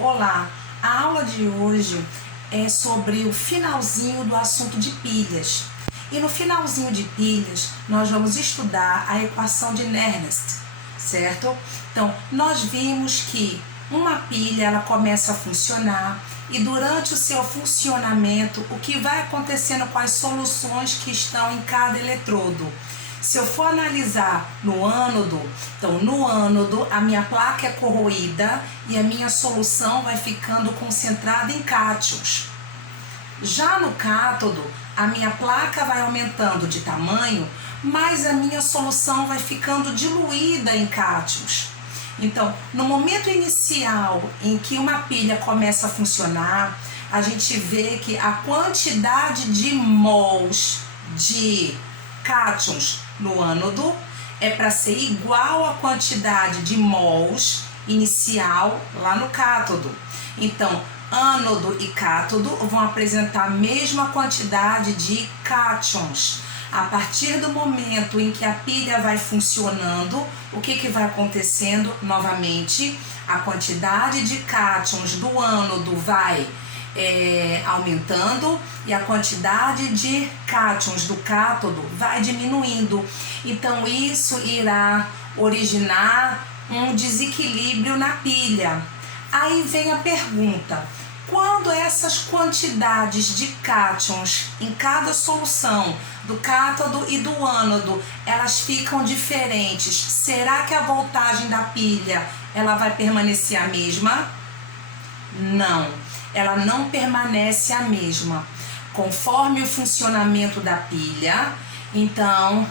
Olá, a aula de hoje é sobre o finalzinho do assunto de pilhas. E no finalzinho de pilhas, nós vamos estudar a equação de Nernst, certo? Então, nós vimos que uma pilha ela começa a funcionar e durante o seu funcionamento, o que vai acontecendo com as soluções que estão em cada eletrodo? Se eu for analisar no ânodo, então no ânodo a minha placa é corroída e a minha solução vai ficando concentrada em cátions. Já no cátodo, a minha placa vai aumentando de tamanho, mas a minha solução vai ficando diluída em cátions. Então, no momento inicial em que uma pilha começa a funcionar, a gente vê que a quantidade de mols de cátions no ânodo é para ser igual à quantidade de mols inicial lá no cátodo. Então, ânodo e cátodo vão apresentar a mesma quantidade de cátions. A partir do momento em que a pilha vai funcionando, o que vai acontecendo? Novamente, a quantidade de cátions do ânodo vai aumentando e a quantidade de cátions do cátodo vai diminuindo. Então, isso irá originar um desequilíbrio na pilha. Aí vem a pergunta: quando essas quantidades de cátions em cada solução do cátodo e do ânodo elas ficam diferentes, será que a voltagem da pilha ela vai permanecer a mesma? Não, ela não permanece a mesma. Conforme o funcionamento da pilha, então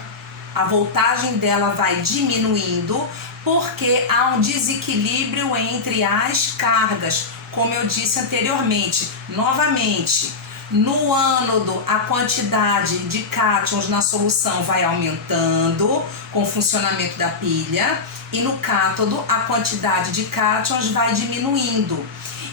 a voltagem dela vai diminuindo porque há um desequilíbrio entre as cargas. Como eu disse anteriormente, novamente, no ânodo a quantidade de cátions na solução vai aumentando com o funcionamento da pilha e no cátodo a quantidade de cátions vai diminuindo.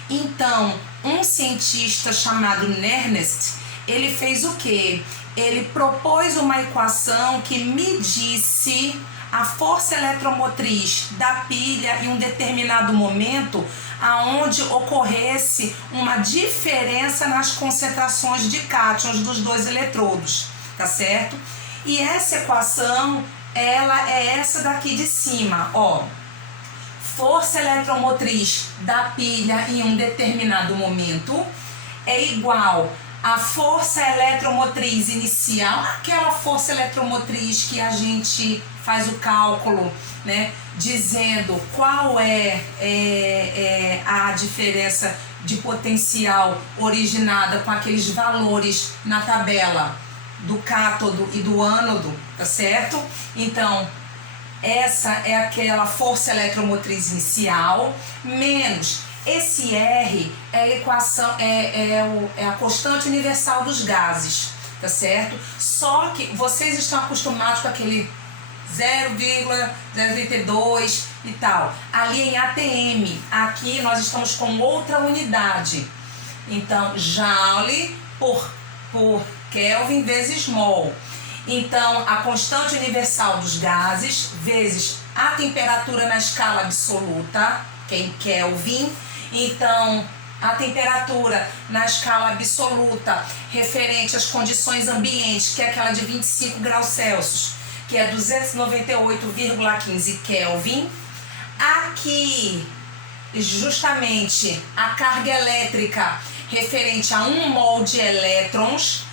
Então, um cientista chamado Nernst, ele fez o quê? Ele propôs uma equação que medisse a força eletromotriz da pilha em um determinado momento aonde ocorresse uma diferença nas concentrações de cátions dos dois eletrodos, tá certo? E essa equação, ela é essa daqui de cima, ó. Força eletromotriz da pilha em um determinado momento é igual à força eletromotriz inicial, aquela força eletromotriz que a gente faz o cálculo, né, dizendo qual é a diferença de potencial originada com aqueles valores na tabela do cátodo e do ânodo, tá certo? Então, essa é aquela força eletromotriz inicial, menos esse R é a equação, é a constante universal dos gases, tá certo? Só que vocês estão acostumados com aquele 0,032 e tal. Ali em ATM, aqui nós estamos com outra unidade. Então, Joule por Kelvin vezes mol. Então, a constante universal dos gases vezes a temperatura na escala absoluta, que é em Kelvin. Então, a temperatura na escala absoluta referente às condições ambientes, que é aquela de 25 graus Celsius, que é 298,15 Kelvin. Aqui, justamente, a carga elétrica referente a 1 mol de elétrons,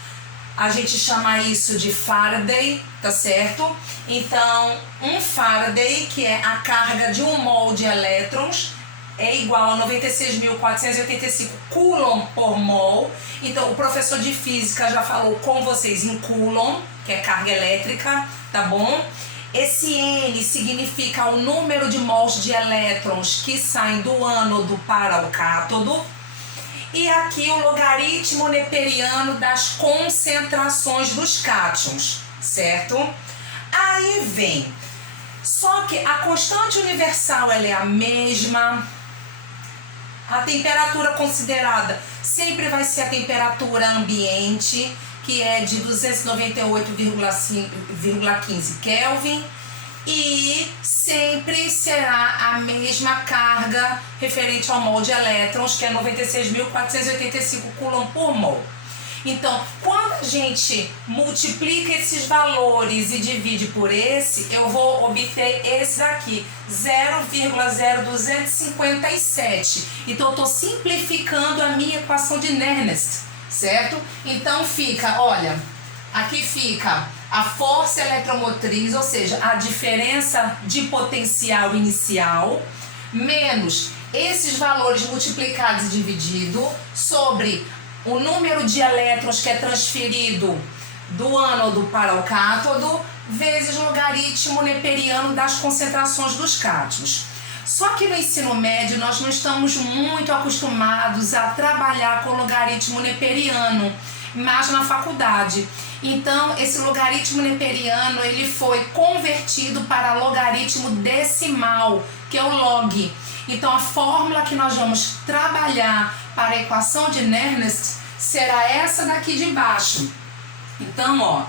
a gente chama isso de Faraday, tá certo? Então, 1 Faraday, que é a carga de 1 mol de elétrons, é igual a 96.485 Coulomb por mol. Então, o professor de física já falou com vocês em Coulomb, que é carga elétrica, tá bom? Esse N significa o número de mols de elétrons que saem do ânodo para o cátodo. E aqui o logaritmo neperiano das concentrações dos cátions, certo? Aí vem, só que a constante universal ela é a mesma, a temperatura considerada sempre vai ser a temperatura ambiente, que é de 298,15 Kelvin, e sempre será a mesma carga referente ao mol de elétrons, que é 96.485 coulomb por mol. Então, quando a gente multiplica esses valores e divide por esse, eu vou obter esse daqui, 0,0257. Então, eu estou simplificando a minha equação de Nernst, certo? Então, fica, olha, aqui fica a força eletromotriz, ou seja, a diferença de potencial inicial, menos esses valores multiplicados e dividido sobre o número de elétrons que é transferido do ânodo para o cátodo, vezes logaritmo neperiano das concentrações dos cátions. Só que no ensino médio nós não estamos muito acostumados a trabalhar com logaritmo neperiano, mas na faculdade. Então, esse logaritmo neperiano ele foi convertido para logaritmo decimal, que é o log. Então, a fórmula que nós vamos trabalhar para a equação de Nernst será essa daqui de baixo. Então, ó,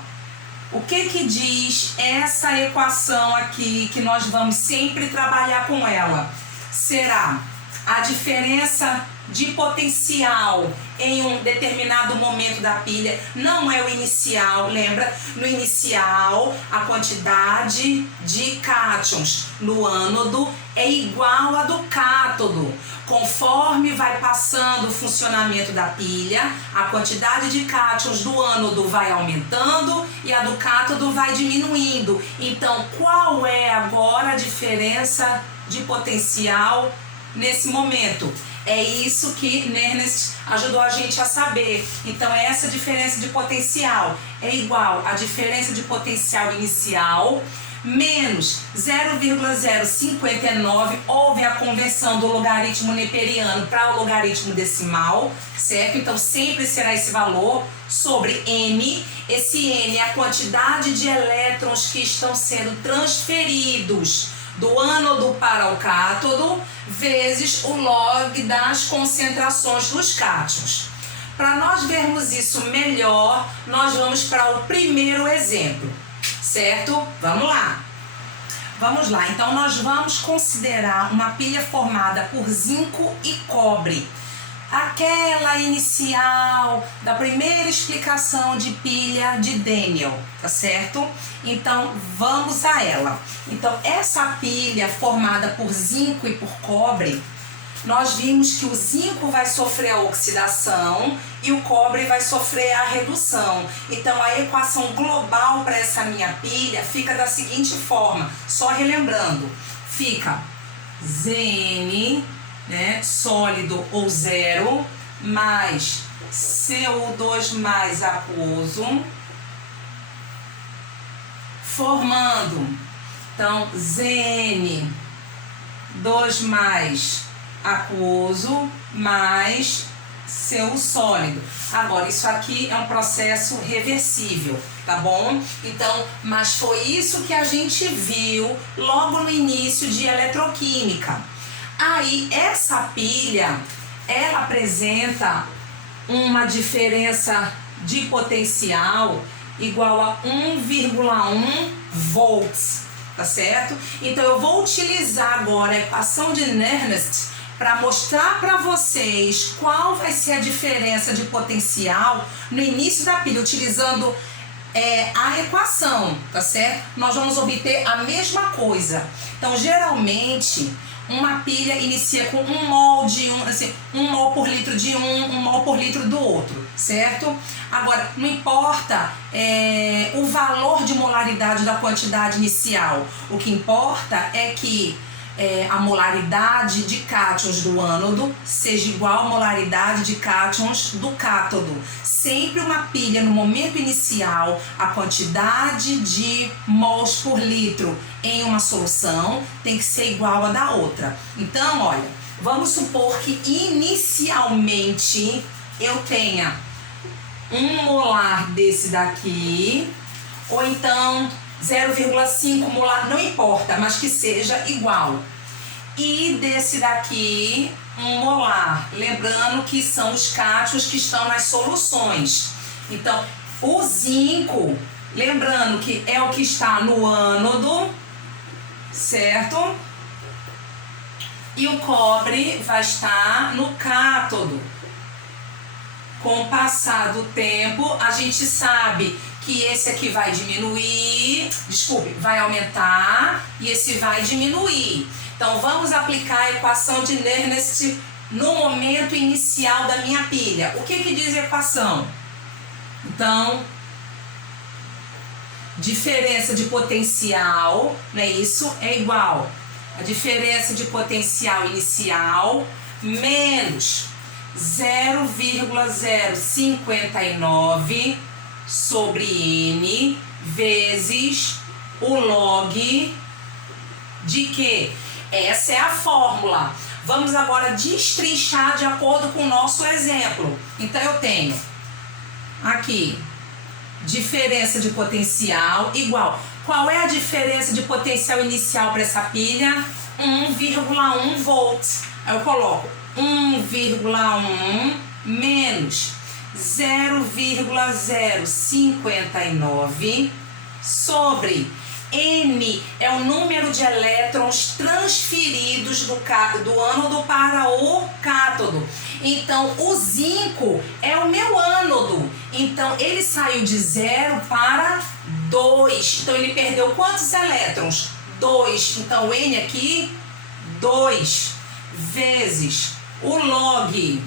o que diz essa equação aqui, que nós vamos sempre trabalhar com ela? Será a diferença de potencial em um determinado momento da pilha, não é o inicial, lembra? No inicial, a quantidade de cátions no ânodo é igual à do cátodo. Conforme vai passando o funcionamento da pilha, a quantidade de cátions do ânodo vai aumentando e a do cátodo vai diminuindo. Então, qual é agora a diferença de potencial nesse momento? É isso que Nernst ajudou a gente a saber. Então, essa diferença de potencial é igual à diferença de potencial inicial menos 0,059, houve a conversão do logaritmo neperiano para o logaritmo decimal, certo? Então, sempre será esse valor sobre N. Esse N é a quantidade de elétrons que estão sendo transferidos do ânodo para o cátodo, vezes o log das concentrações dos cátions. Para nós vermos isso melhor, nós vamos para o primeiro exemplo, certo? Vamos lá. Vamos lá, então nós vamos considerar uma pilha formada por zinco e cobre. Aquela inicial da primeira explicação de pilha de Daniell, tá certo? Então, vamos a ela. Então, essa pilha formada por zinco e por cobre, nós vimos que o zinco vai sofrer a oxidação e o cobre vai sofrer a redução. Então, a equação global para essa minha pilha fica da seguinte forma, só relembrando, fica Zn, né, sólido ou zero, mais CO2 mais aquoso, formando, então, Zn2 mais aquoso mais CO sólido. Agora, isso aqui é um processo reversível, tá bom? Então, mas foi isso que a gente viu logo no início de eletroquímica. Aí, essa pilha, ela apresenta uma diferença de potencial igual a 1,1 volts, tá certo? Então, eu vou utilizar agora a equação de Nernst para mostrar para vocês qual vai ser a diferença de potencial no início da pilha, utilizando a equação, tá certo? Nós vamos obter a mesma coisa. Então, geralmente, uma pilha inicia com 1 mol de um, assim, 1 mol por litro de um, 1 mol por litro do outro, certo? Agora, não importa o valor de molaridade da quantidade inicial. O que importa é que a molaridade de cátions do ânodo seja igual à molaridade de cátions do cátodo. Sempre uma pilha, no momento inicial, a quantidade de mols por litro em uma solução tem que ser igual à da outra. Então, olha, vamos supor que inicialmente eu tenha 1 molar desse daqui, ou então 0,5 molar, não importa, mas que seja igual. E desse daqui, 1 molar. Lembrando que são os cátions que estão nas soluções. Então, o zinco, lembrando que é o que está no ânodo, certo? E o cobre vai estar no cátodo. Com o passar do tempo, a gente sabe que esse aqui vai diminuir, vai aumentar e esse vai diminuir. Então, vamos aplicar a equação de Nernst no momento inicial da minha pilha. O que diz a equação? Então, diferença de potencial, não é isso? É igual a diferença de potencial inicial menos 0,059 sobre N vezes o log de quê? Essa é a fórmula. Vamos agora destrinchar de acordo com o nosso exemplo. Então, eu tenho aqui diferença de potencial igual. Qual é a diferença de potencial inicial para essa pilha? 1,1 volts. Aí eu coloco 1,1 menos 0,059 sobre N é o número de elétrons transferidos do ânodo para o cátodo. Então, o zinco é o meu ânodo. Então, ele saiu de 0 para 2. Então, ele perdeu quantos elétrons? 2. Então, o N aqui, 2 vezes o log.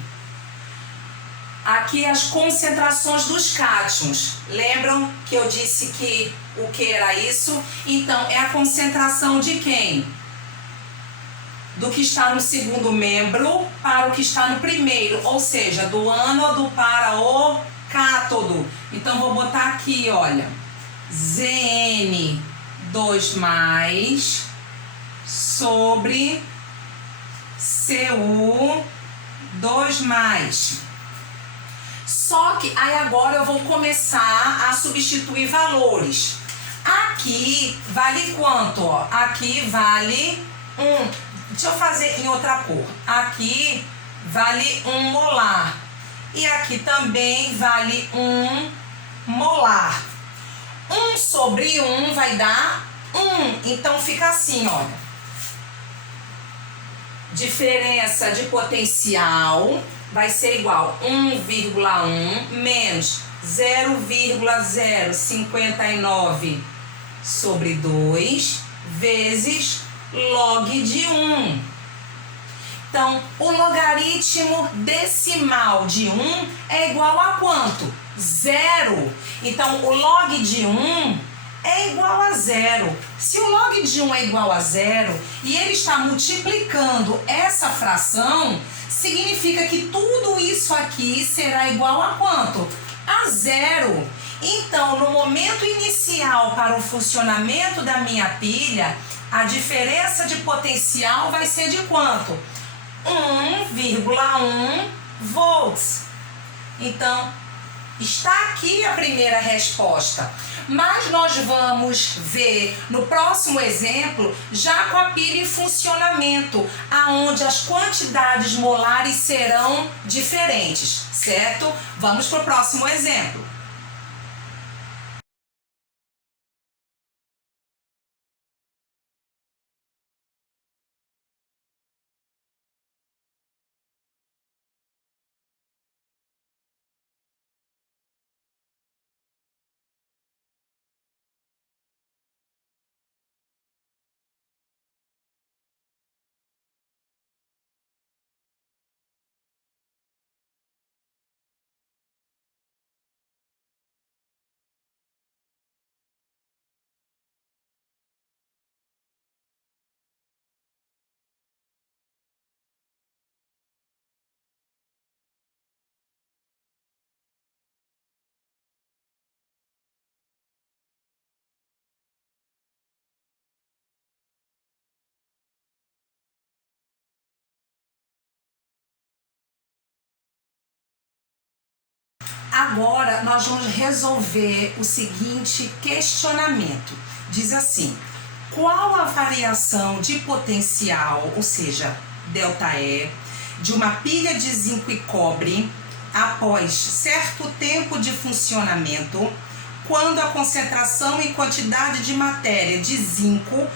Aqui as concentrações dos cátions. Lembram que eu disse que o que era isso? Então, é a concentração de quem? Do que está no segundo membro para o que está no primeiro, ou seja, do ânodo para o cátodo. Então, vou botar aqui, olha, Zn2+ sobre Cu2+. Só que aí agora eu vou começar a substituir valores. Aqui vale quanto? Ó? Aqui vale 1. Deixa eu fazer em outra cor. Aqui vale 1 molar. E aqui também vale 1 molar. 1 sobre 1 vai dar 1. Então fica assim, olha. Diferença de potencial vai ser igual a 1,1 menos 0,059 sobre 2 vezes log de 1. Então, o logaritmo decimal de 1 é igual a quanto? 0. Então, o log de 1 é igual a 0. Se o log de 1 é igual a 0 e ele está multiplicando essa fração, significa que tudo isso aqui será igual a quanto? A 0. Então, no momento inicial para o funcionamento da minha pilha, a diferença de potencial vai ser de quanto? 1,1 volts. Então, está aqui a primeira resposta. Mas nós vamos ver no próximo exemplo, já com a pilha em funcionamento, aonde as quantidades molares serão diferentes, certo? Vamos para o próximo exemplo. Agora, nós vamos resolver o seguinte questionamento. Diz assim, qual a variação de potencial, ou seja, ΔE, de uma pilha de zinco e cobre após certo tempo de funcionamento, quando a concentração e quantidade de matéria de zinco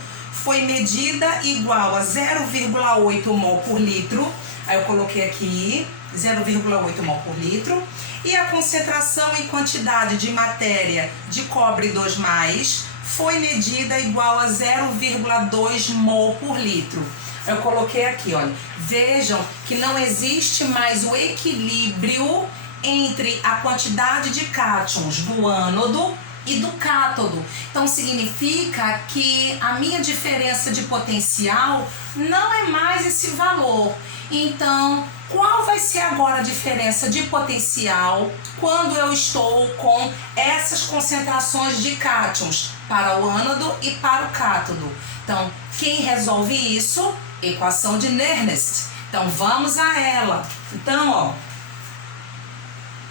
foi medida igual a 0,8 mol por litro. Aí eu coloquei aqui 0,8 mol por litro. E a concentração em quantidade de matéria de cobre 2+, foi medida igual a 0,2 mol por litro. Eu coloquei aqui, olha, vejam que não existe mais o equilíbrio entre a quantidade de cátions do ânodo e do cátodo. Então significa que a minha diferença de potencial não é mais esse valor. Então, qual vai ser agora a diferença de potencial quando eu estou com essas concentrações de cátions para o ânodo e para o cátodo? Então, quem resolve isso? Equação de Nernst. Então, vamos a ela. Então, ó,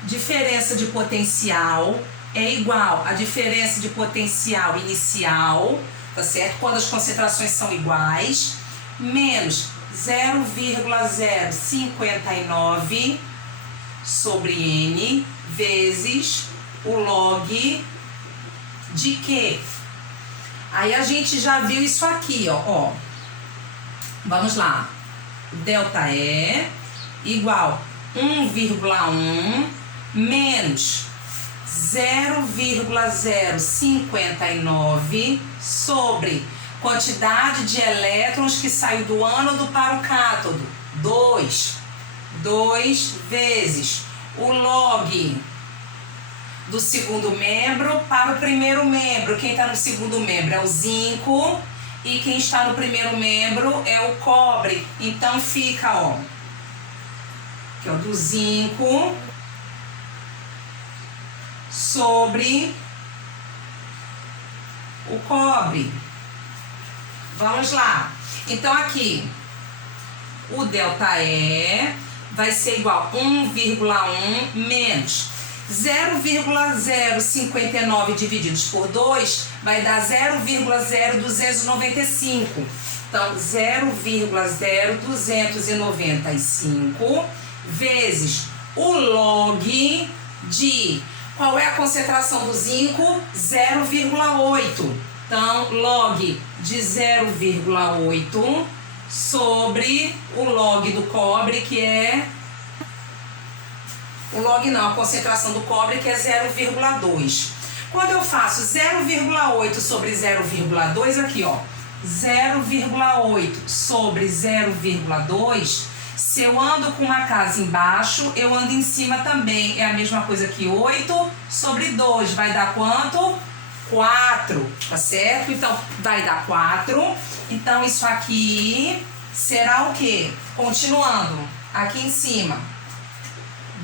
diferença de potencial é igual a diferença de potencial inicial, tá certo? Quando as concentrações são iguais, menos 0,059 sobre N vezes o log de Q. Aí a gente já viu isso aqui, ó. Vamos lá. Delta E igual 1,1 menos 0,059 sobre quantidade de elétrons que saiu do ânodo para o cátodo, 2 vezes o log do segundo membro para o primeiro membro. Quem está no segundo membro é o zinco e quem está no primeiro membro é o cobre. Então fica, ó, aqui, ó, do zinco sobre o cobre. Vamos lá. Então aqui o delta E vai ser igual a 1,1 menos 0,059 divididos por 2 vai dar 0,0295. Então 0,0295 vezes o log de... Qual é a concentração do zinco? 0,8. Então, log de 0,8 sobre o log do cobre, que é... O log não, a concentração do cobre, que é 0,2. Quando eu faço 0,8 sobre 0,2, aqui, ó, 0,8 sobre 0,2... Se eu ando com uma casa embaixo, eu ando em cima também. É a mesma coisa que 8 sobre 2. Vai dar quanto? 4, tá certo? Então, vai dar 4. Então, isso aqui será o quê? Continuando, aqui em cima.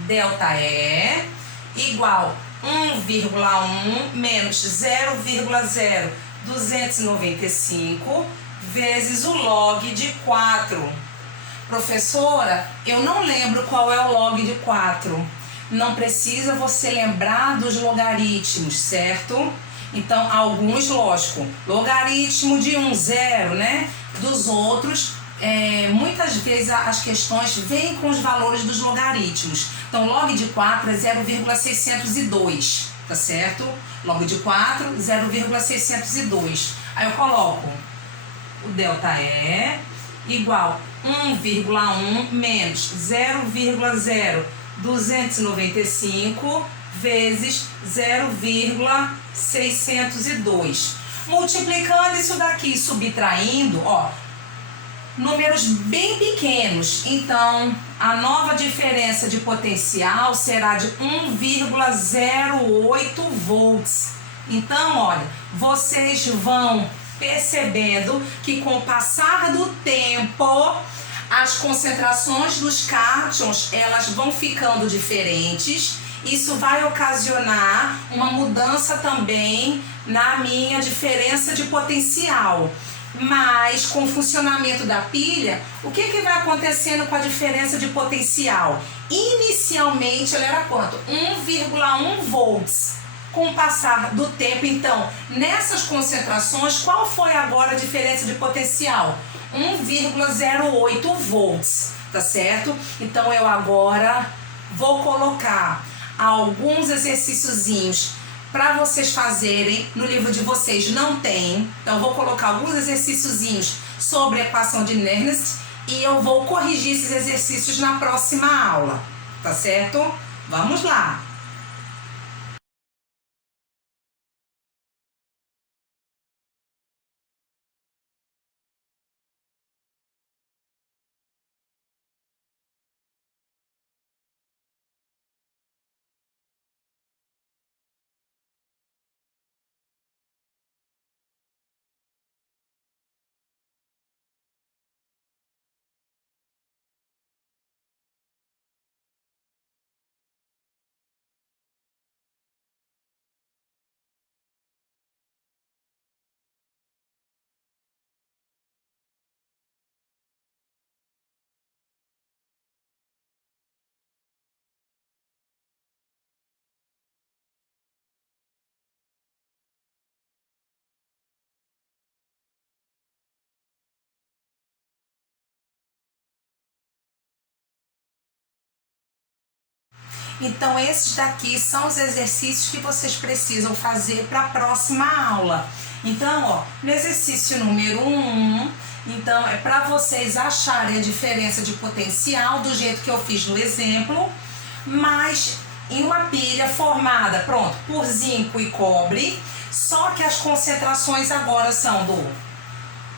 Delta E igual 1,1 menos 0,0295 vezes o log de 4. Professora, eu não lembro qual é o log de 4. Não precisa você lembrar dos logaritmos, certo? Então, alguns, lógico, logaritmo de 1, 0, né? Dos outros, muitas vezes as questões vêm com os valores dos logaritmos. Então, log de 4 é 0,602, tá certo? Log de 4, 0,602. Aí eu coloco o delta E igual 1,1 menos 0,0295 vezes 0,602. Multiplicando isso daqui e subtraindo, ó, números bem pequenos. Então, a nova diferença de potencial será de 1,08 volts. Então, olha, vocês vão percebendo que com o passar do tempo as concentrações dos cátions elas vão ficando diferentes. Isso vai ocasionar uma mudança também na minha diferença de potencial. Mas com o funcionamento da pilha, o que vai acontecendo com a diferença de potencial? Inicialmente ela era quanto? 1,1 volts. Com o passar do tempo, então, nessas concentrações, qual foi agora a diferença de potencial? 1,08 volts, tá certo? Então, eu agora vou colocar alguns exercíciozinhos para vocês fazerem. No livro de vocês não tem, então eu vou colocar alguns exercíciozinhos sobre a equação de Nernst e eu vou corrigir esses exercícios na próxima aula, tá certo? Vamos lá! Então, esses daqui são os exercícios que vocês precisam fazer para a próxima aula. Então, ó, no exercício número 1, então é para vocês acharem a diferença de potencial do jeito que eu fiz no exemplo, mas em uma pilha formada, pronto, por zinco e cobre, só que as concentrações agora são do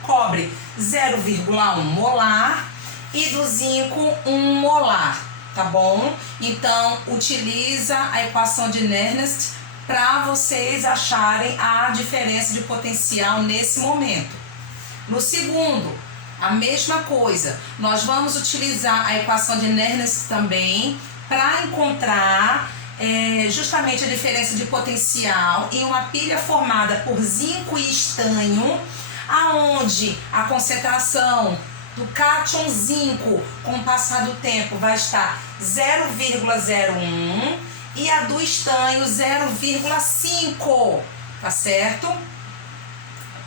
cobre 0,1 molar e do zinco 1 molar. Tá bom? Então, utiliza a equação de Nernst para vocês acharem a diferença de potencial nesse momento. No segundo, a mesma coisa. Nós vamos utilizar a equação de Nernst também para encontrar justamente a diferença de potencial em uma pilha formada por zinco e estanho, aonde a concentração do cátion zinco, com o passar do tempo, vai estar 0,01 e a do estanho 0,5, tá certo?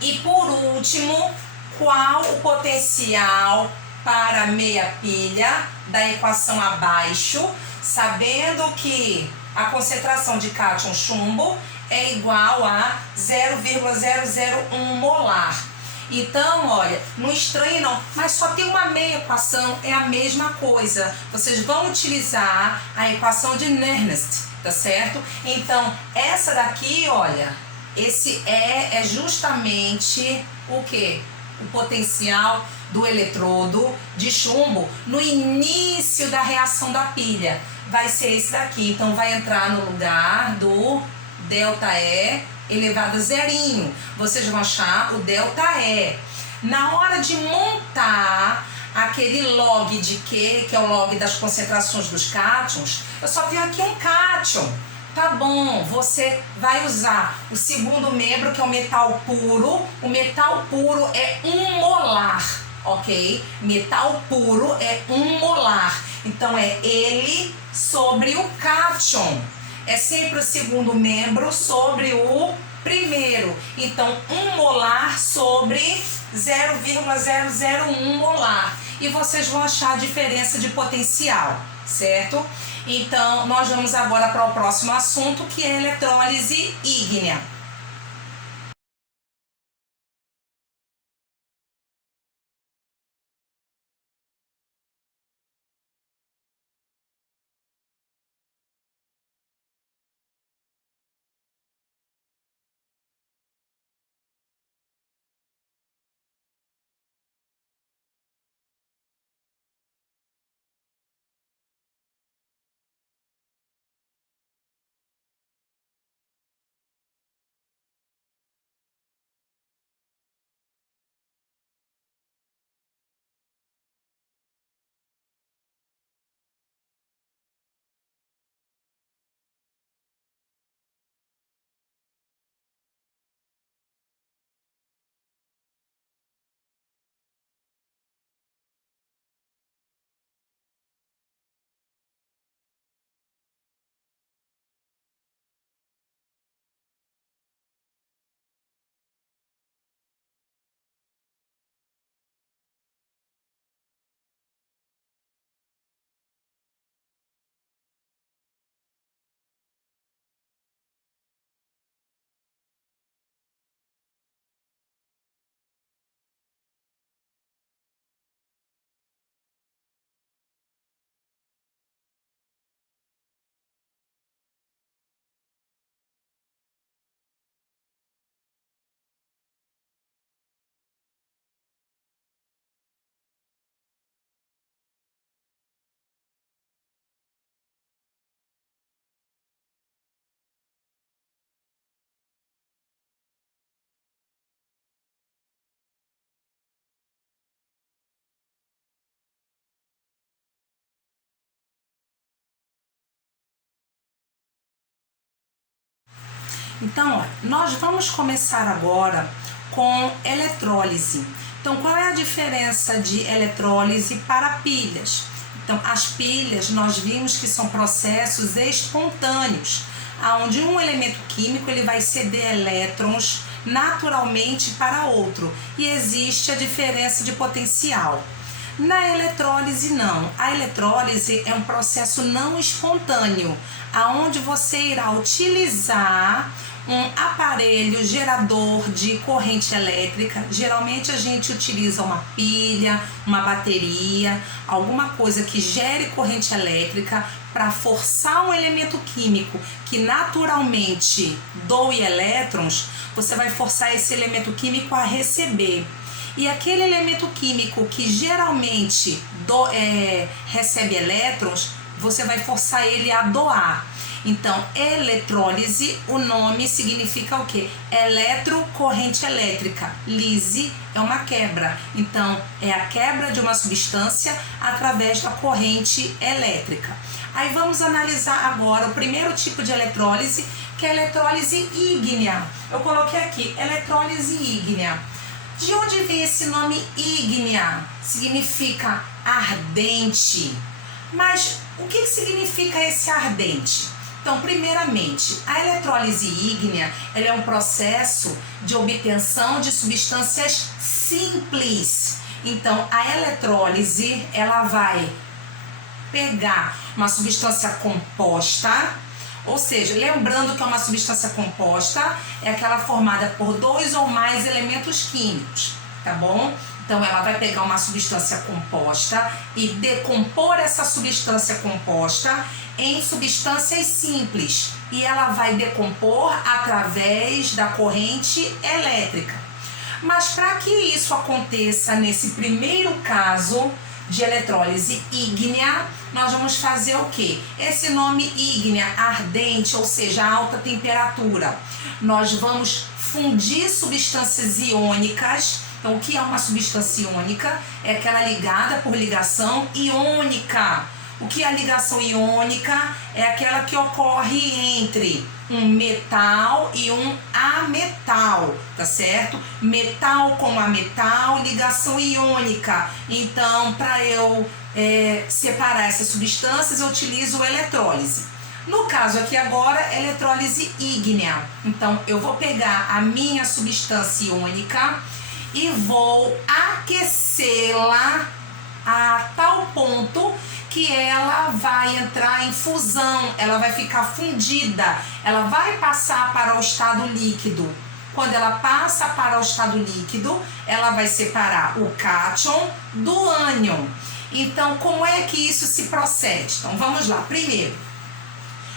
E por último, qual o potencial para meia pilha da equação abaixo, sabendo que a concentração de cátion chumbo é igual a 0,001 molar. Então, olha, não estranhe não, mas só tem uma meia equação, é a mesma coisa. Vocês vão utilizar a equação de Nernst, tá certo? Então, essa daqui, olha, esse é justamente o quê? O potencial do eletrodo de chumbo no início da reação da pilha. Vai ser esse daqui, então vai entrar no lugar do ΔE elevado a zerinho. Vocês vão achar o ΔE. Na hora de montar aquele log de Q, que é o log das concentrações dos cátions, eu só tenho aqui um cátion. Tá bom, você vai usar o segundo membro, que é o metal puro. O metal puro é 1 molar, ok? Metal puro é 1 molar. Então, é ele sobre o cátion. É sempre o segundo membro sobre o primeiro. Então, 1 molar sobre 0,001 molar. E vocês vão achar a diferença de potencial, certo? Então, nós vamos agora para o próximo assunto, que é eletrólise ígnea. Então, olha, nós vamos começar agora com eletrólise. Então, qual é a diferença de eletrólise para pilhas? Então, as pilhas, nós vimos que são processos espontâneos, onde um elemento químico ele vai ceder elétrons naturalmente para outro, e existe a diferença de potencial. Na eletrólise não. A eletrólise é um processo não espontâneo, aonde você irá utilizar um aparelho gerador de corrente elétrica. Geralmente a gente utiliza uma pilha, uma bateria, alguma coisa que gere corrente elétrica para forçar um elemento químico que naturalmente doe elétrons. Você vai forçar esse elemento químico a receber. E aquele elemento químico que geralmente recebe elétrons, você vai forçar ele a doar. Então, eletrólise, o nome significa o quê? Eletrocorrente elétrica. Lise é uma quebra. Então, é a quebra de uma substância através da corrente elétrica. Aí vamos analisar agora o primeiro tipo de eletrólise, que é a eletrólise ígnea. Eu coloquei aqui, eletrólise ígnea. De onde vem esse nome ígnea? Significa ardente. Mas o que significa esse ardente? Então, primeiramente, a eletrólise ígnea ela é um processo de obtenção de substâncias simples. Então, a eletrólise ela vai pegar uma substância composta, ou seja, lembrando que é uma substância composta, é aquela formada por 2 ou mais elementos químicos, tá bom? Então, ela vai pegar uma substância composta e decompor essa substância composta em substâncias simples. E ela vai decompor através da corrente elétrica. Mas para que isso aconteça nesse primeiro caso de eletrólise ígnea, nós vamos fazer o quê? Esse nome ígnea, ardente, ou seja, alta temperatura. Nós vamos fundir substâncias iônicas. Então, o que é uma substância iônica? É aquela ligada por ligação iônica. O que é a ligação iônica? É aquela que ocorre entre um metal e um ametal, tá certo? Metal com ametal, ligação iônica. Então, para eu separar essas substâncias, eu utilizo a eletrólise. No caso aqui agora, eletrólise ígnea. Então, eu vou pegar a minha substância iônica e vou aquecê-la a tal ponto que ela vai entrar em fusão, ela vai ficar fundida, ela vai passar para o estado líquido. Quando ela passa para o estado líquido, ela vai separar o cátion do ânion. Então, como é que isso se procede? Então, vamos lá. Primeiro,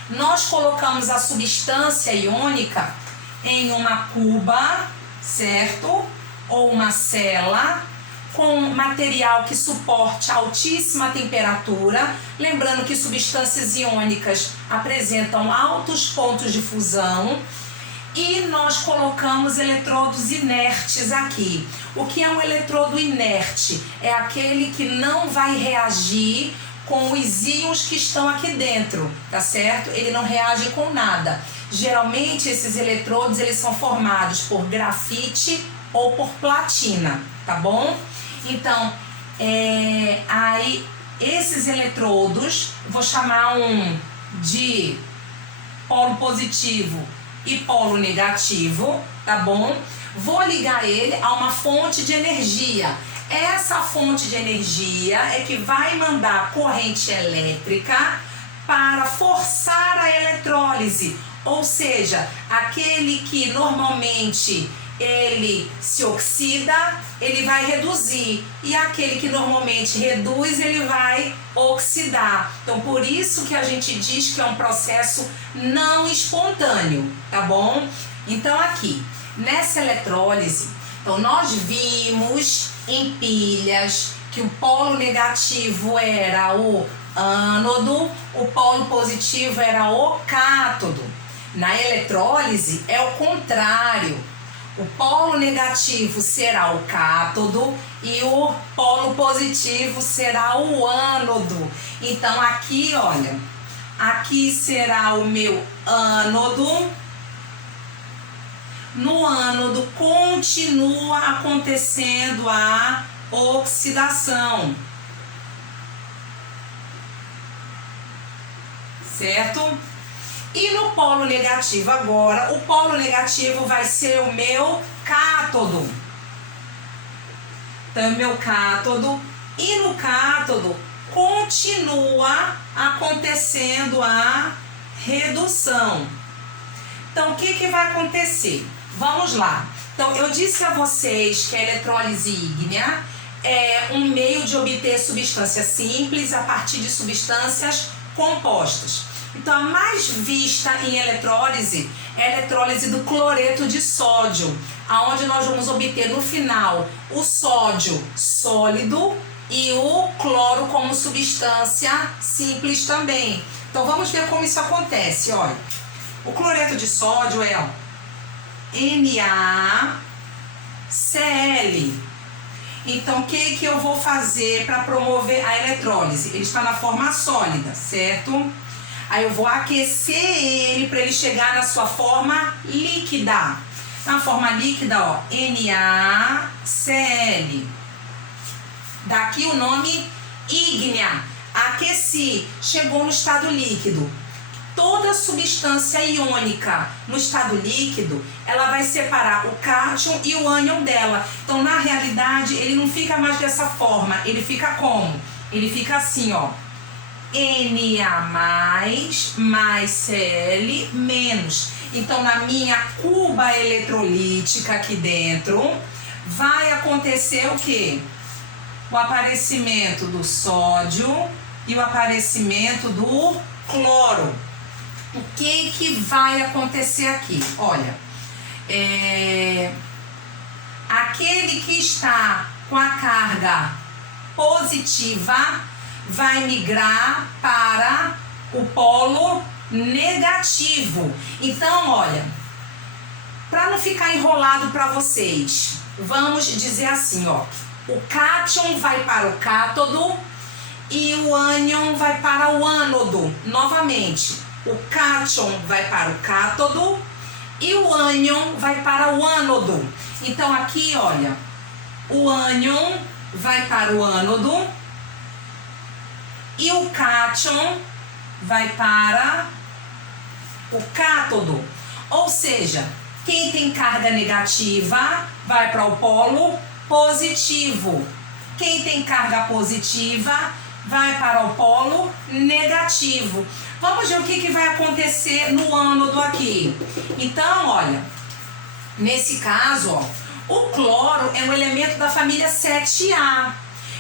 nós colocamos a substância iônica em uma cuba, certo? Ou uma cela, com material que suporte altíssima temperatura, lembrando que substâncias iônicas apresentam altos pontos de fusão, e nós colocamos eletrodos inertes aqui. O que é um eletrodo inerte? É aquele que não vai reagir com os íons que estão aqui dentro, tá certo? Ele não reage com nada. Geralmente esses eletrodos eles são formados por grafite ou por platina, tá bom? Então, aí esses eletrodos, vou chamar um de polo positivo e polo negativo, tá bom? Vou ligar ele a uma fonte de energia. Essa fonte de energia é que vai mandar corrente elétrica para forçar a eletrólise, ou seja, aquele que normalmente ele se oxida, ele vai reduzir, e aquele que normalmente reduz, ele vai oxidar. Então, por isso que a gente diz que é um processo não espontâneo, tá bom? Então, aqui, nessa eletrólise, então nós vimos em pilhas que o polo negativo era o ânodo, o polo positivo era o cátodo. Na eletrólise é o contrário. O polo negativo será o cátodo e o polo positivo será o ânodo. Então aqui, olha, aqui será o meu ânodo no ânodo continua acontecendo a oxidação. Certo? E no polo negativo agora, o polo negativo vai ser o meu cátodo. Então, é o meu cátodo. E no cátodo continua acontecendo a redução. Então, o que vai acontecer? Vamos lá. Então, eu disse a vocês que a eletrólise ígnea é um meio de obter substâncias simples a partir de substâncias compostas. Então, a mais vista em eletrólise é a eletrólise do cloreto de sódio, aonde nós vamos obter no final o sódio sólido e o cloro como substância simples também. Então, vamos ver como isso acontece. Olha, o cloreto de sódio é NaCl. Então, o que eu vou fazer para promover a eletrólise? Ele está na forma sólida, certo? Aí eu vou aquecer ele para ele chegar na sua forma líquida. Na forma líquida, ó, NaCl. Daqui o nome ígnea. Aqueci, chegou no estado líquido. Toda substância iônica no estado líquido, ela vai separar o cátion e o ânion dela. Então, na realidade, ele não fica mais dessa forma. Ele fica como? Ele fica assim, ó. Na Cl menos. Então, na minha cuba eletrolítica aqui dentro, vai acontecer o quê? O aparecimento do sódio e o aparecimento do cloro. O que vai acontecer aqui? Olha, aquele que está com a carga positiva vai migrar para o polo negativo. Então, olha, para não ficar enrolado para vocês, vamos dizer assim, ó, o cátion vai para o cátodo e o ânion vai para o ânodo. Novamente, o cátion vai para o cátodo e o ânion vai para o ânodo. Então, aqui, olha, o ânion vai para o ânodo e o cátion vai para o cátodo. Ou seja, quem tem carga negativa vai para o polo positivo. Quem tem carga positiva vai para o polo negativo. Vamos ver o que vai acontecer no ânodo aqui. Então, olha, nesse caso, ó, o cloro é um elemento da família 7A.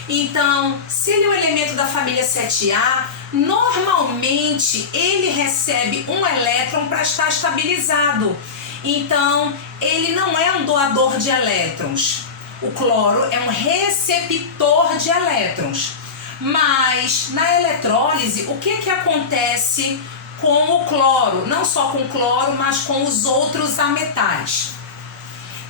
Então, se ele é um elemento da família 7A, normalmente ele recebe um elétron para estar estabilizado. Então, ele não é um doador de elétrons. O cloro é um receptor de elétrons. Mas na eletrólise, o que acontece com o cloro? Não só com o cloro, mas com os outros ametais.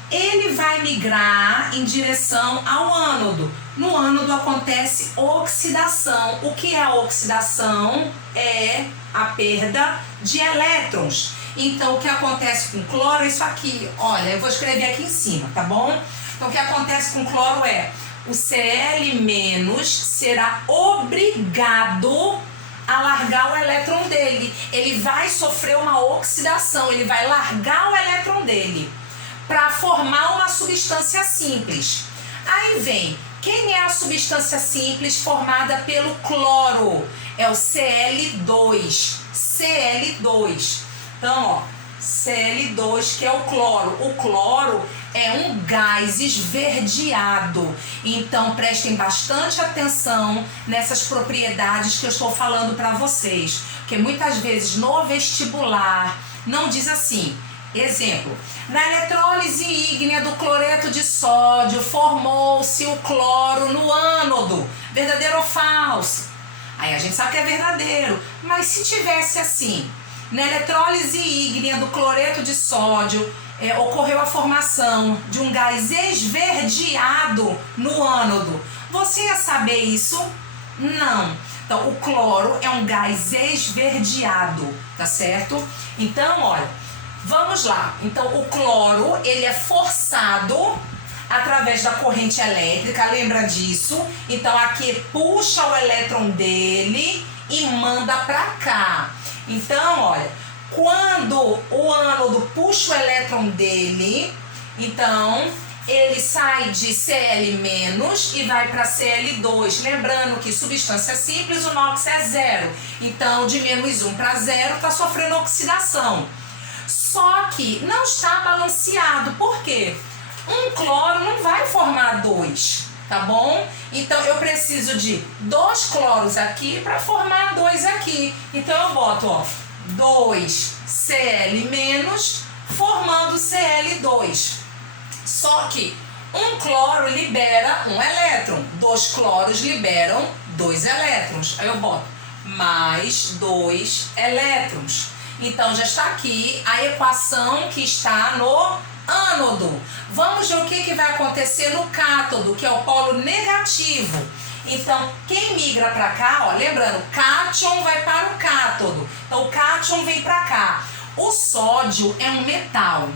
Ele vai migrar em direção ao ânodo. No ânodo acontece oxidação. O que é a oxidação? É a perda de elétrons. Então, o que acontece com o cloro é isso aqui. Olha, eu vou escrever aqui em cima, tá bom? Então, o que acontece com o cloro é o Cl- será obrigado a largar o elétron dele. Ele vai sofrer uma oxidação, ele vai largar o elétron dele para formar uma substância simples. Aí vem, quem é a substância simples formada pelo cloro? É o Cl2. Cl2. Então, ó, Cl2, que é o cloro. O cloro é um gás esverdeado. Então, prestem bastante atenção nessas propriedades que eu estou falando para vocês. Porque muitas vezes no vestibular não diz assim. Exemplo, na eletrólise ígnea do cloreto de sódio formou-se o cloro no ânodo. Verdadeiro ou falso? Aí a gente sabe que é verdadeiro. Mas se tivesse assim, na eletrólise ígnea do cloreto de sódio, ocorreu a formação de um gás esverdeado no ânodo. Você ia saber isso? Não. Então, o cloro é um gás esverdeado, tá certo? Então, olha, Vamos lá. Então, o cloro, ele é forçado através da corrente elétrica, lembra disso? Então, aqui puxa o elétron dele e manda para cá. Então, olha, quando o ânodo puxa o elétron dele, então ele sai de Cl- e vai para Cl2. Lembrando que substância simples, o NOx é zero. Então, de -1 para 0, está sofrendo oxidação. Só que não está balanceado. Por quê? Um cloro não vai formar 2, tá bom? Então, eu preciso de 2 cloros aqui para formar 2 aqui. Então, eu boto, ó, 2 Cl- formando Cl2. Só que um cloro libera um elétron, 2 cloros liberam 2 elétrons. Aí eu boto mais 2 elétrons. Então já está aqui a equação que está no ânodo. Vamos ver o que vai acontecer no cátodo, que é o polo negativo. Então, quem migra para cá, ó, lembrando, cátion vai para o cátodo. Então, o cátion vem para cá. O sódio é um metal.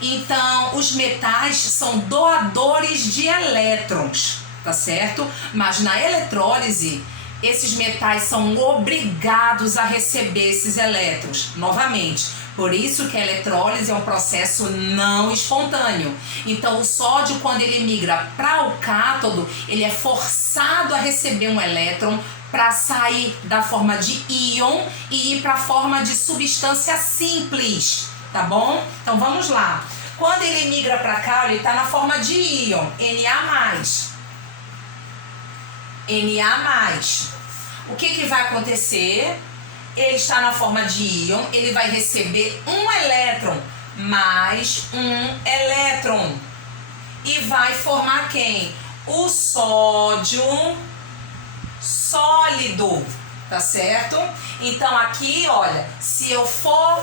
Então, os metais são doadores de elétrons, tá certo? Mas na eletrólise, esses metais são obrigados a receber esses elétrons, novamente. Por isso que a eletrólise é um processo não espontâneo. Então, o sódio, quando ele migra para o cátodo, ele é forçado a receber um elétron para sair da forma de íon e ir para a forma de substância simples, tá bom? Então, vamos lá. Quando ele migra para cá, ele está na forma de íon, Na+. Na+. O que vai acontecer? Ele está na forma de íon, ele vai receber um elétron mais um elétron. E vai formar quem? O sódio sólido, tá certo? Então aqui, olha, se eu for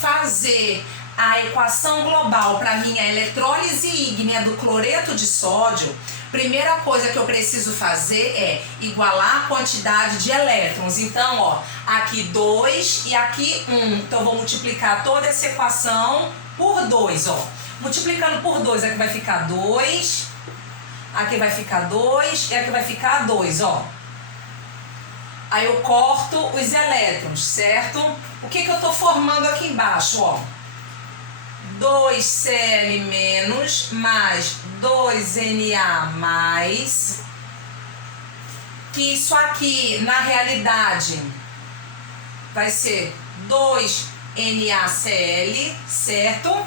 fazer a equação global para minha eletrólise ígnea do cloreto de sódio, primeira coisa que eu preciso fazer é igualar a quantidade de elétrons. Então, ó, aqui 2 e aqui 1. Então, eu vou multiplicar toda essa equação por 2, ó. Multiplicando por 2, aqui vai ficar 2, aqui vai ficar 2 e aqui vai ficar 2, ó. Aí eu corto os elétrons, certo? O que eu tô formando aqui embaixo, ó? 2 Cl- mais 2 Na+, que isso aqui, na realidade, vai ser 2 NaCl, certo?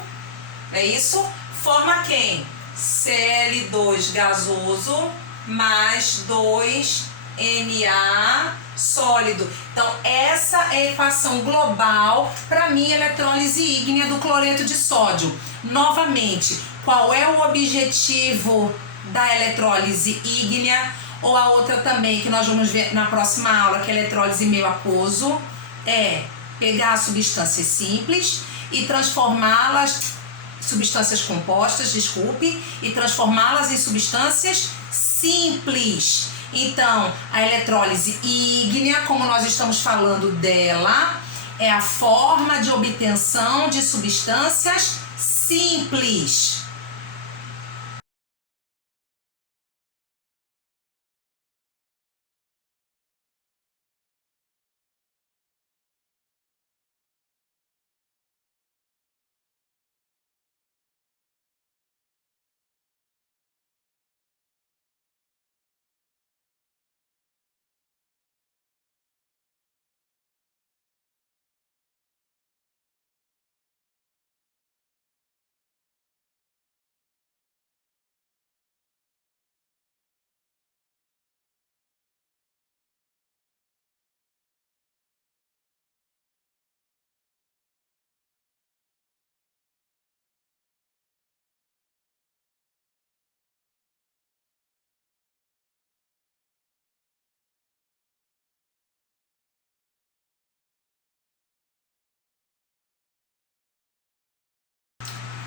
É isso? Forma quem? Cl2 gasoso mais 2 Na sólido. Então, essa é a equação global para minha eletrólise ígnea do cloreto de sódio. Novamente, qual é o objetivo da eletrólise ígnea? Ou a outra também, que nós vamos ver na próxima aula, que é a eletrólise meio aquoso, é pegar substâncias simples e transformá-las, substâncias compostas, desculpe, e transformá-las em substâncias simples. Então, a eletrólise ígnea, como nós estamos falando dela, é a forma de obtenção de substâncias simples.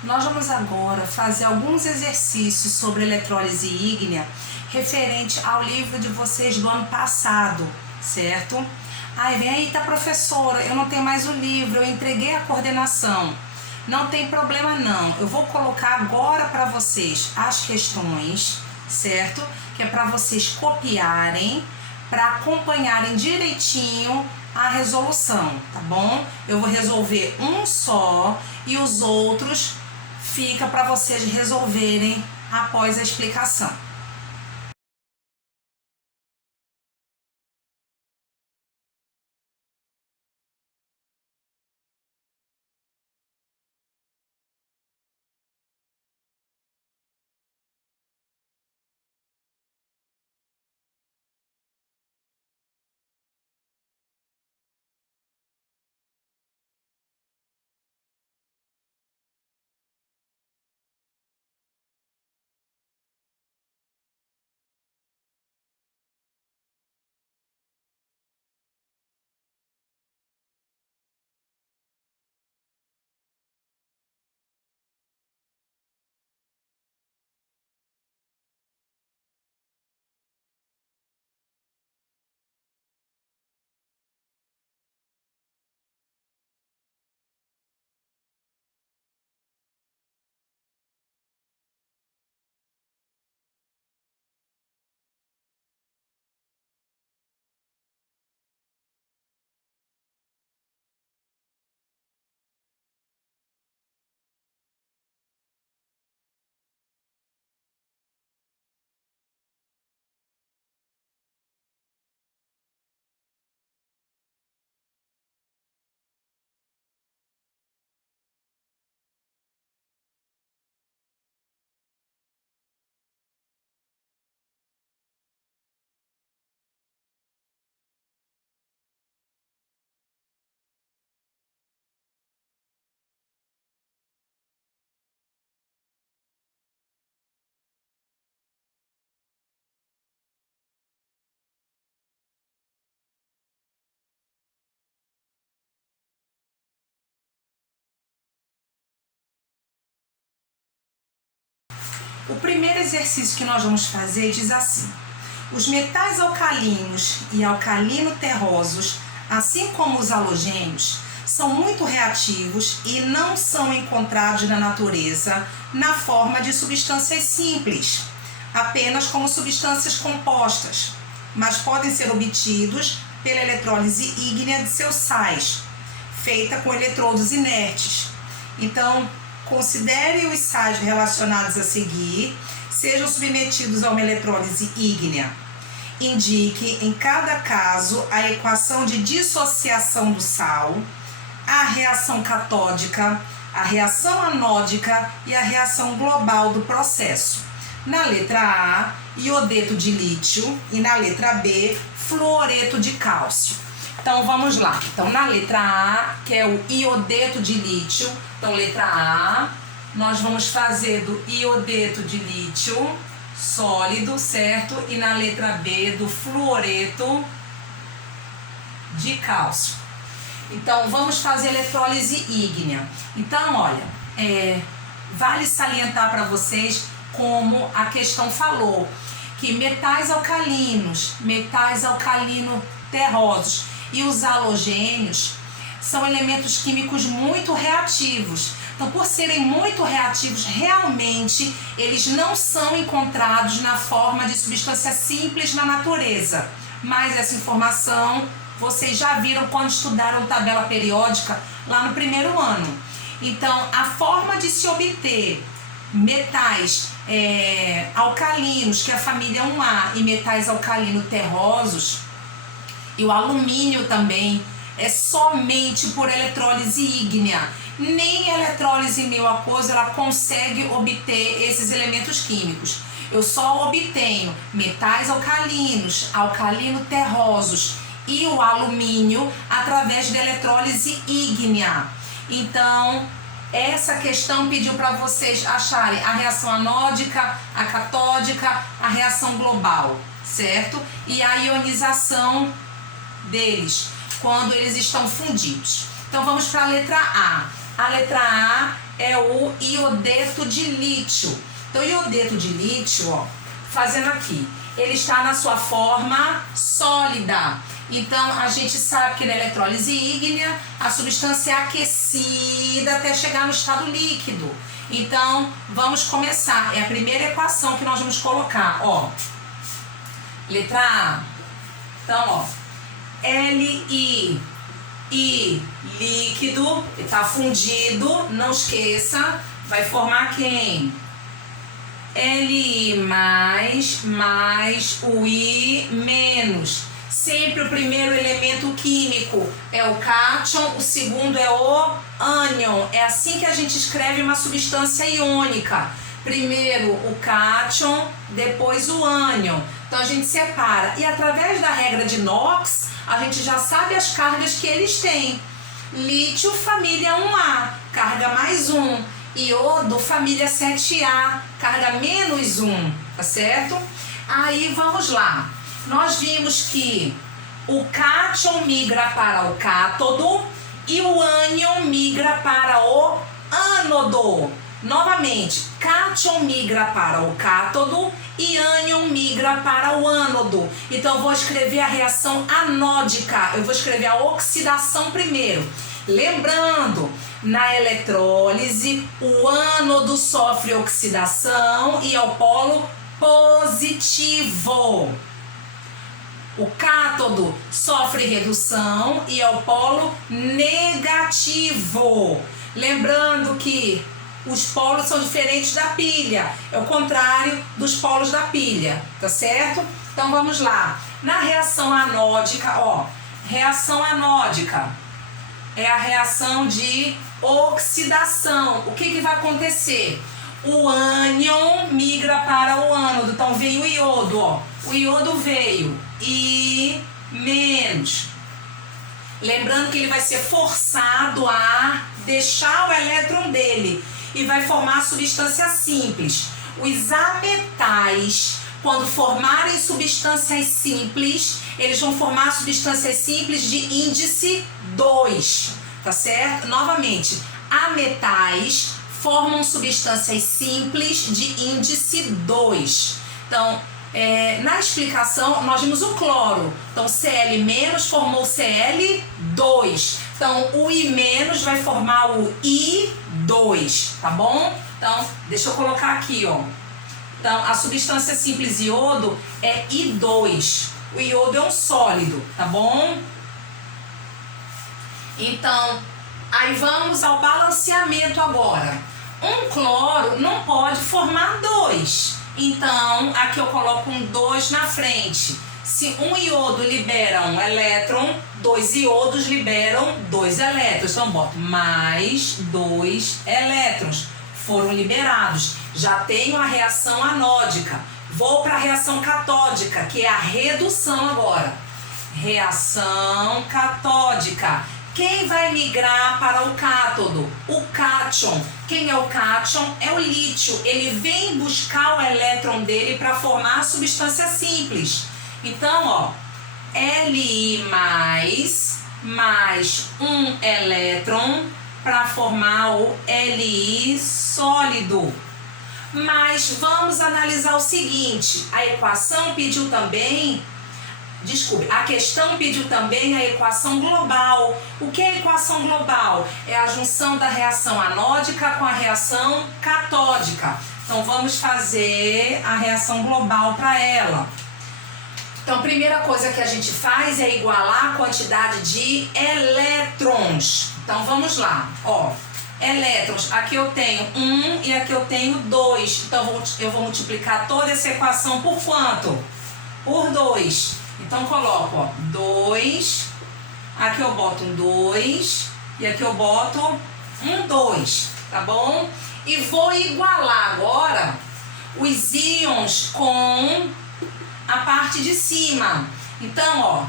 Nós vamos agora fazer alguns exercícios sobre eletrólise ígnea referente ao livro de vocês do ano passado, certo? Aí vem, eita professora, eu não tenho mais o livro, eu entreguei a coordenação. Não tem problema não. Eu vou colocar agora para vocês as questões, certo? Que é para vocês copiarem, para acompanharem direitinho a resolução, tá bom? Eu vou resolver um só e os outros fica para vocês resolverem após a explicação. O primeiro exercício que nós vamos fazer diz assim: os metais alcalinos e alcalino-terrosos, assim como os halogênios, são muito reativos e não são encontrados na natureza na forma de substâncias simples, apenas como substâncias compostas, mas podem ser obtidos pela eletrólise ígnea de seus sais, feita com eletrodos inertes. Então, considere os sais relacionados a seguir, sejam submetidos a uma eletrólise ígnea. Indique em cada caso a equação de dissociação do sal, a reação catódica, a reação anódica e a reação global do processo. Na letra A, iodeto de lítio e na letra B, fluoreto de cálcio. Então vamos lá. Então na letra A, que é o iodeto de lítio, então letra A, nós vamos fazer do iodeto de lítio sólido, certo? E na letra B, do fluoreto de cálcio. Então vamos fazer eletrólise ígnea. Então olha, vale salientar para vocês como a questão falou, que metais alcalinos, metais alcalino-terrosos e os halogênios são elementos químicos muito reativos. Então, por serem muito reativos, realmente eles não são encontrados na forma de substância simples na natureza. Mas essa informação vocês já viram quando estudaram tabela periódica lá no primeiro ano. Então, a forma de se obter metais alcalinos, que é a família 1A, e metais alcalino-terrosos, e o alumínio também, é somente por eletrólise ígnea. Nem a eletrólise meio aquosa ela consegue obter esses elementos químicos. Eu só obtenho metais alcalinos, alcalino-terrosos e o alumínio através da eletrólise ígnea. Então, essa questão pediu para vocês acharem a reação anódica, a catódica, a reação global, certo? E a ionização deles, quando eles estão fundidos. Então vamos para a letra A. A letra A é o iodeto de lítio. Então o iodeto de lítio, ó, fazendo aqui, ele está na sua forma sólida. Então, a gente sabe que na eletrólise ígnea, a substância é aquecida até chegar no estado líquido. Então, vamos começar. É a primeira equação que nós vamos colocar, ó. Letra A. Então, ó. Li, líquido, está fundido, não esqueça, vai formar quem? Li mais o I menos. Sempre o primeiro elemento químico é o cátion, o segundo é o ânion. É assim que a gente escreve uma substância iônica. Primeiro o cátion, depois o ânion. Então a gente separa. E através da regra de Knox, a gente já sabe as cargas que eles têm. Lítio, família 1A, carga mais 1. Iodo, família 7A, carga menos 1, tá certo? Aí vamos lá. Nós vimos que o cátion migra para o cátodo e o ânion migra para o ânodo. Novamente, cátion migra para o cátodo e ânion migra para o ânodo. Então, eu vou escrever a reação anódica. Eu vou escrever a oxidação primeiro. Lembrando, na eletrólise, o ânodo sofre oxidação e é o polo positivo. O cátodo sofre redução e é o polo negativo. Lembrando que os polos são diferentes da pilha, é o contrário dos polos da pilha, tá certo? Então vamos lá. Na reação anódica, ó, reação anódica é a reação de oxidação. O que vai acontecer? O ânion migra para o ânodo, então vem o iodo, ó. O iodo veio I menos. Lembrando que ele vai ser forçado a deixar o elétron dele e vai formar substância simples. Os ametais, quando formarem substâncias simples, eles vão formar substâncias simples de índice 2, tá certo? Novamente, ametais formam substâncias simples de índice 2. Então, na explicação, nós vimos o cloro. Então, Cl- formou Cl2. Então, o I- vai formar o I2, tá bom? Então, deixa eu colocar aqui, ó. Então, a substância simples iodo é I2. O iodo é um sólido, tá bom? Então, aí vamos ao balanceamento agora. Um cloro não pode formar 2. Então, aqui eu coloco um 2 na frente. Se um iodo libera um elétron, 2 iodos liberam 2 elétrons. Então, boto mais 2 elétrons. Foram liberados. Já tenho a reação anódica. Vou para a reação catódica, que é a redução agora. Reação catódica. Quem vai migrar para o cátodo? O cátion. Quem é o cátion? É o lítio. Ele vem buscar o elétron dele para formar a substância simples. Então, ó, Li mais um elétron para formar o Li sólido. Mas vamos analisar o seguinte, a equação pediu também, a questão pediu também a equação global. O que é a equação global? É a junção da reação anódica com a reação catódica. Então vamos fazer a reação global para ela. Então, a primeira coisa que a gente faz é igualar a quantidade de elétrons. Então, vamos lá. Ó, elétrons. Aqui eu tenho 1 e aqui eu tenho 2. Então, eu vou multiplicar toda essa equação por quanto? Por 2. Então, coloco, ó, 2. Aqui eu boto um 2. E aqui eu boto um 2. Tá bom? E vou igualar agora os íons com a parte de cima. Então, ó,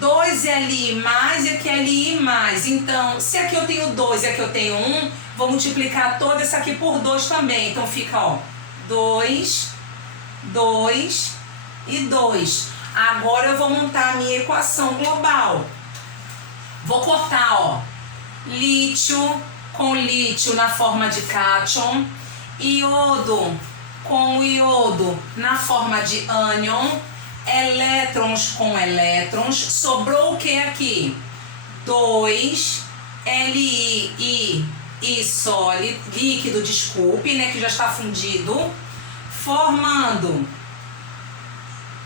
2Li mais e aqui Li mais. Então, se aqui eu tenho 2 e aqui eu tenho 1, vou multiplicar toda essa aqui por 2 também. Então, fica, ó, 2, 2 e 2. Agora eu vou montar a minha equação global. Vou cortar, ó, lítio com lítio na forma de cátion, iodo com o iodo na forma de ânion, elétrons com elétrons, sobrou o que aqui? 2 Li sólido, líquido, desculpe, né, que já está fundido, formando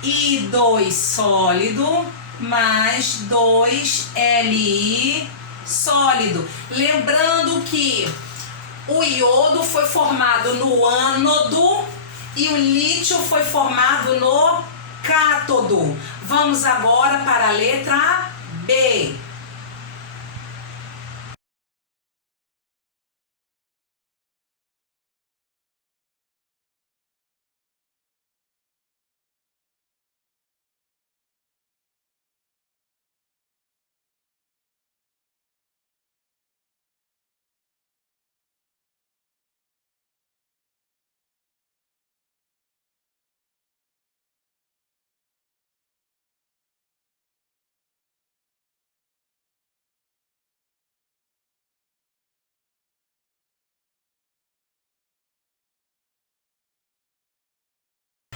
I2 sólido mais 2 Li sólido. Lembrando que o iodo foi formado no ânodo e o lítio foi formado no cátodo. Vamos agora para a letra B.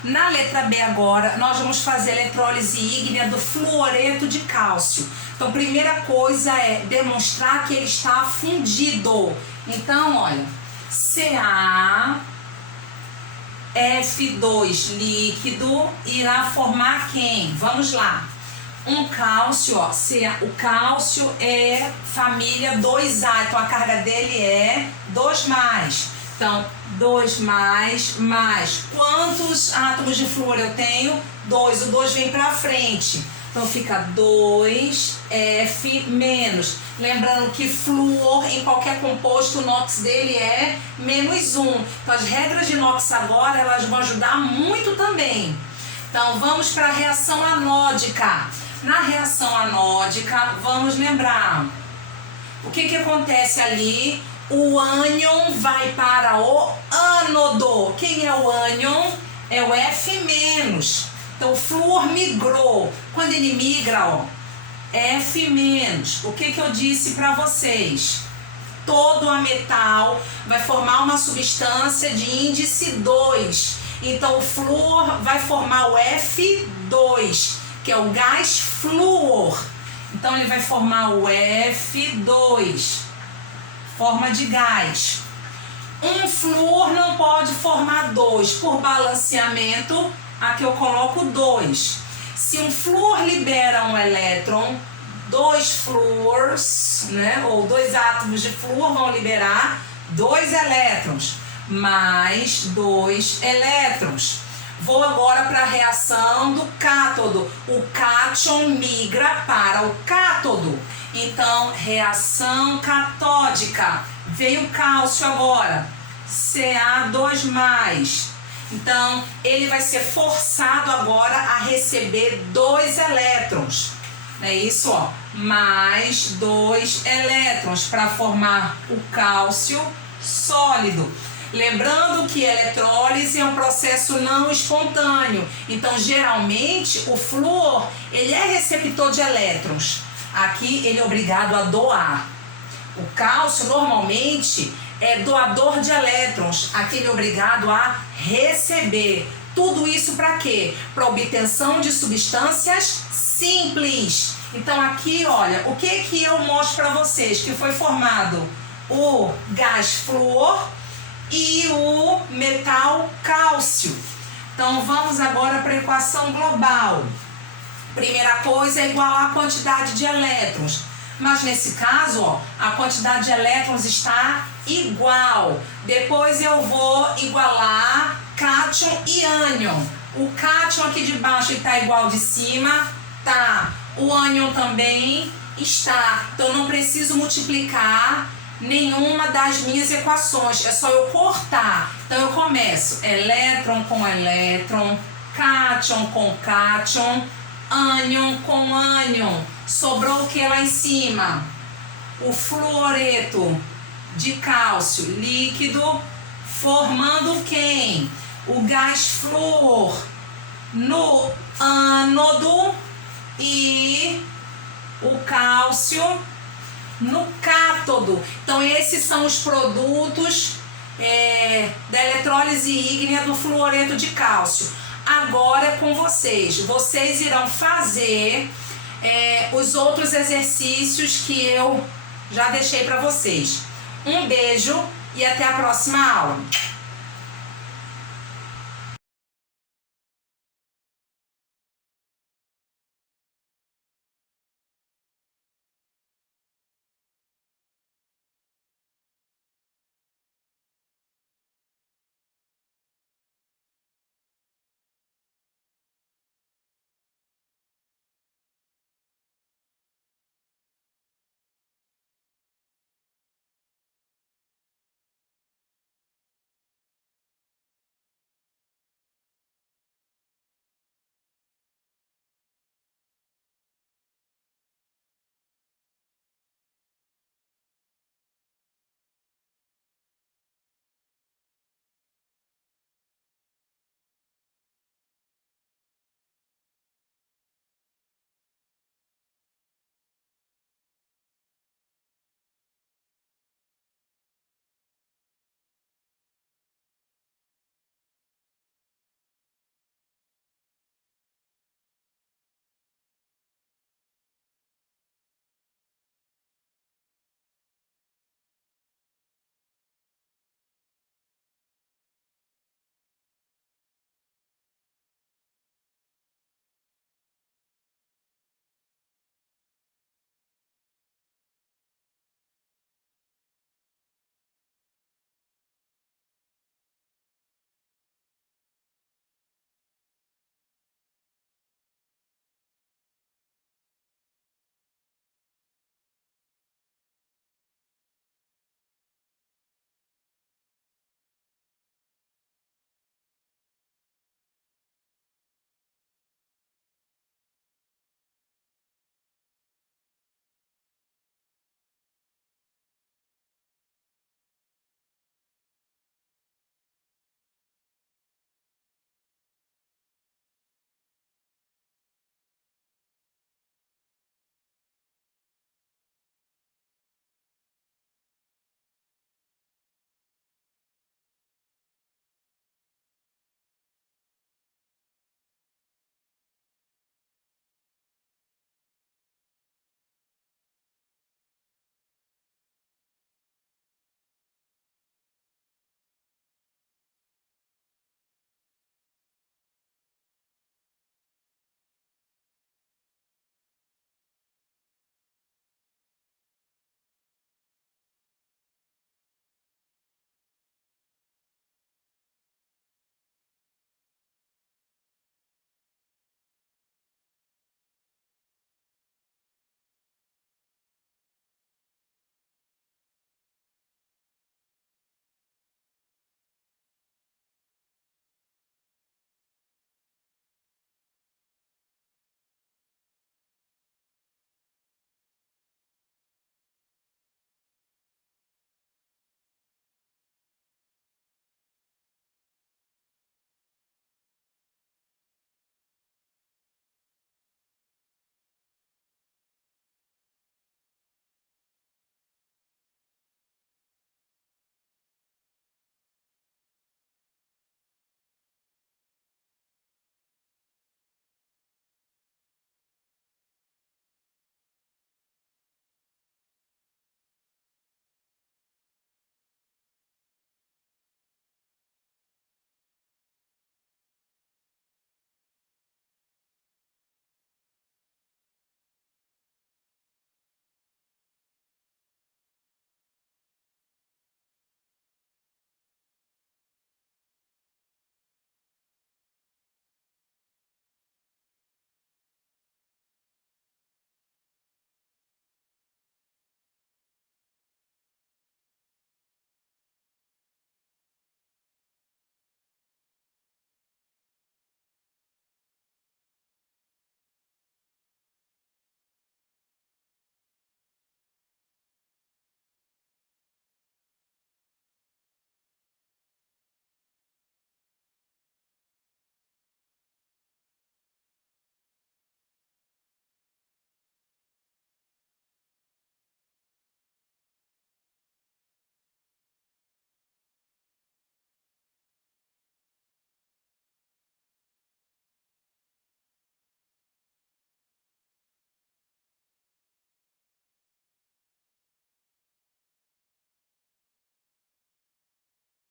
Na letra B agora, nós vamos fazer a eletrólise ígnea do fluoreto de cálcio. Então, primeira coisa é demonstrar que ele está fundido. Então, olha, CaF2 líquido irá formar quem? Vamos lá. Um cálcio, ó, o cálcio é família 2A, então a carga dele é 2+. Então, 2+. Quantos átomos de flúor eu tenho? 2. O 2 vem para frente. Então, fica 2F-. Lembrando que flúor, em qualquer composto, o NOx dele é -1. Então, as regras de inox agora, elas vão ajudar muito também. Então, vamos para a reação anódica. Na reação anódica, vamos lembrar. O que acontece ali? O ânion vai para o ânodo. Quem é o ânion? É o F-. Então, o flúor migrou. Quando ele migra, ó, F-. O que eu disse para vocês? Todo ametal vai formar uma substância de índice 2. Então, o flúor vai formar o F2, que é o gás flúor. Então, ele vai formar o F2. Forma de gás. Um flúor não pode formar 2. Por balanceamento, aqui eu coloco 2. Se um flúor libera um elétron, 2 flúors, né, ou 2 átomos de flúor vão liberar 2 elétrons, mais 2 elétrons. Vou agora para a reação do cátodo. O cátion migra para o cátodo. Então, reação catódica. Veio o cálcio agora. Ca2+. Então, ele vai ser forçado agora a receber 2 elétrons. É isso, ó. Mais 2 elétrons para formar o cálcio sólido. Lembrando que a eletrólise é um processo não espontâneo. Então, geralmente, o flúor, ele é receptor de elétrons. Aqui, ele é obrigado a doar. O cálcio, normalmente, é doador de elétrons. Aqui, ele é obrigado a receber. Tudo isso para quê? Para obtenção de substâncias simples. Então, aqui, olha, o que eu mostro para vocês? Que foi formado o gás flúor e o metal cálcio. Então, vamos agora para a equação global. Primeira coisa é igualar a quantidade de elétrons. Mas nesse caso, ó, a quantidade de elétrons está igual. Depois eu vou igualar cátion e ânion. O cátion aqui de baixo está igual de cima, tá. O ânion também está. Então, eu não preciso multiplicar nenhuma das minhas equações. É só eu cortar. Então, eu começo elétron com elétron, cátion com cátion, ânion com ânion. Sobrou o que lá em cima? O fluoreto de cálcio líquido, formando quem? O gás flúor no ânodo e o cálcio no cátodo. Então, esses são os produtos da eletrólise ígnea do fluoreto de cálcio. agora é com vocês. Vocês irão fazer os outros exercícios que eu já deixei para vocês. Um beijo e até a próxima aula.